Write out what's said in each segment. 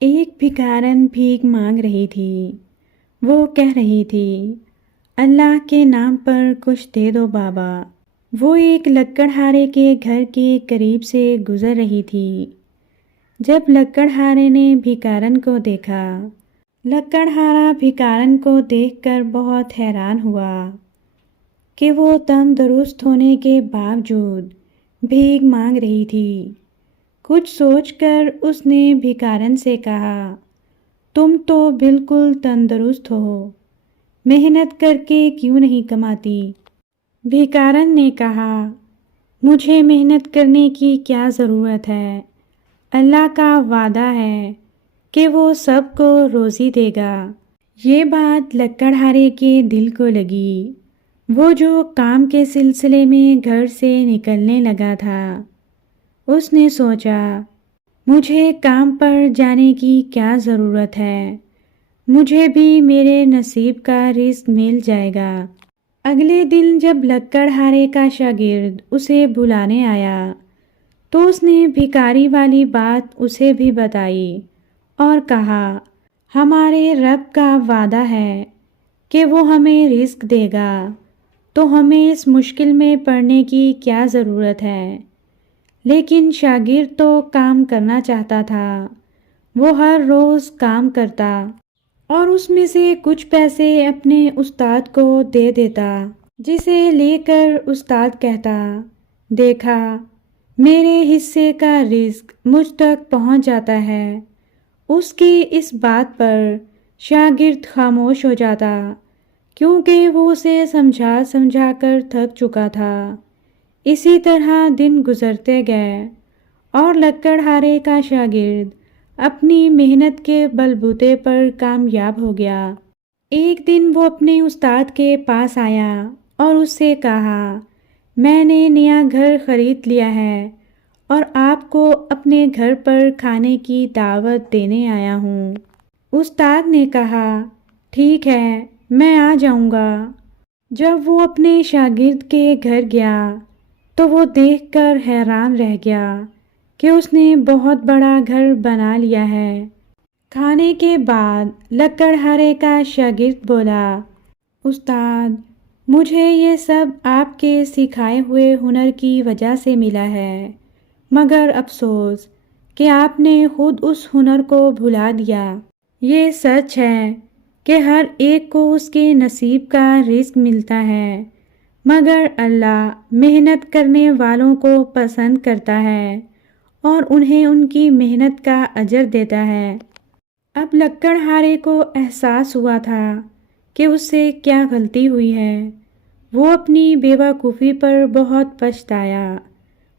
ایک بھکارن بھیک مانگ رہی تھی۔ وہ کہہ رہی تھی، اللہ کے نام پر کچھ دے دو بابا۔ وہ ایک لکڑہارے کے گھر کے قریب سے گزر رہی تھی۔ جب لکڑہارے نے بھکارن کو دیکھا، لکڑہارا بھکارن کو دیکھ کر بہت حیران ہوا کہ وہ تندرست ہونے کے باوجود بھیک مانگ رہی تھی۔ کچھ سوچ کر اس نے بھکارن سے کہا، تم تو بالکل تندرست ہو، محنت کر کے کیوں نہیں کماتی؟ بھکارن نے کہا، مجھے محنت کرنے کی کیا ضرورت ہے؟ اللہ کا وعدہ ہے کہ وہ سب کو روزی دے گا۔ یہ بات لکڑہارے کے دل کو لگی۔ وہ جو کام کے سلسلے میں گھر سے نکلنے لگا تھا، اس نے سوچا، مجھے کام پر جانے کی کیا ضرورت ہے؟ مجھے بھی میرے نصیب کا رزق مل جائے گا۔ اگلے دن جب لکڑہارے کا شاگرد اسے بلانے آیا تو اس نے بھکاری والی بات اسے بھی بتائی اور کہا، ہمارے رب کا وعدہ ہے کہ وہ ہمیں رزق دے گا، تو ہمیں اس مشکل میں پڑنے کی کیا ضرورت ہے؟ لیکن شاگرد تو کام کرنا چاہتا تھا۔ وہ ہر روز کام کرتا اور اس میں سے کچھ پیسے اپنے استاد کو دے دیتا، جسے لے کر استاد کہتا، دیکھا، میرے حصے کا رزق مجھ تک پہنچ جاتا ہے۔ اس کی اس بات پر شاگرد خاموش ہو جاتا، کیونکہ وہ اسے سمجھا کر تھک چکا تھا۔ اسی طرح دن گزرتے گئے اور لکڑہارے کا شاگرد اپنی محنت کے بلبوتے پر کامیاب ہو گیا۔ ایک دن وہ اپنے استاد کے پاس آیا اور اس سے کہا، میں نے نیا گھر خرید لیا ہے اور آپ کو اپنے گھر پر کھانے کی دعوت دینے آیا ہوں۔ استاد نے کہا، ٹھیک ہے، میں آ جاؤں گا۔ جب وہ اپنے شاگرد کے گھر گیا تو وہ دیکھ کر حیران رہ گیا کہ اس نے بہت بڑا گھر بنا لیا ہے۔ کھانے کے بعد لکڑہارے کا شاگرد بولا، استاد، مجھے یہ سب آپ کے سکھائے ہوئے ہنر کی وجہ سے ملا ہے، مگر افسوس کہ آپ نے خود اس ہنر کو بھلا دیا۔ یہ سچ ہے کہ ہر ایک کو اس کے نصیب کا رزق ملتا ہے، مگر اللہ محنت کرنے والوں کو پسند کرتا ہے اور انہیں ان کی محنت کا اجر دیتا ہے۔ اب لکڑہارے کو احساس ہوا تھا کہ اس سے کیا غلطی ہوئی ہے۔ وہ اپنی بے وقوفی پر بہت پچھتایا،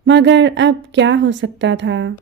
مگر اب کیا ہو سکتا تھا۔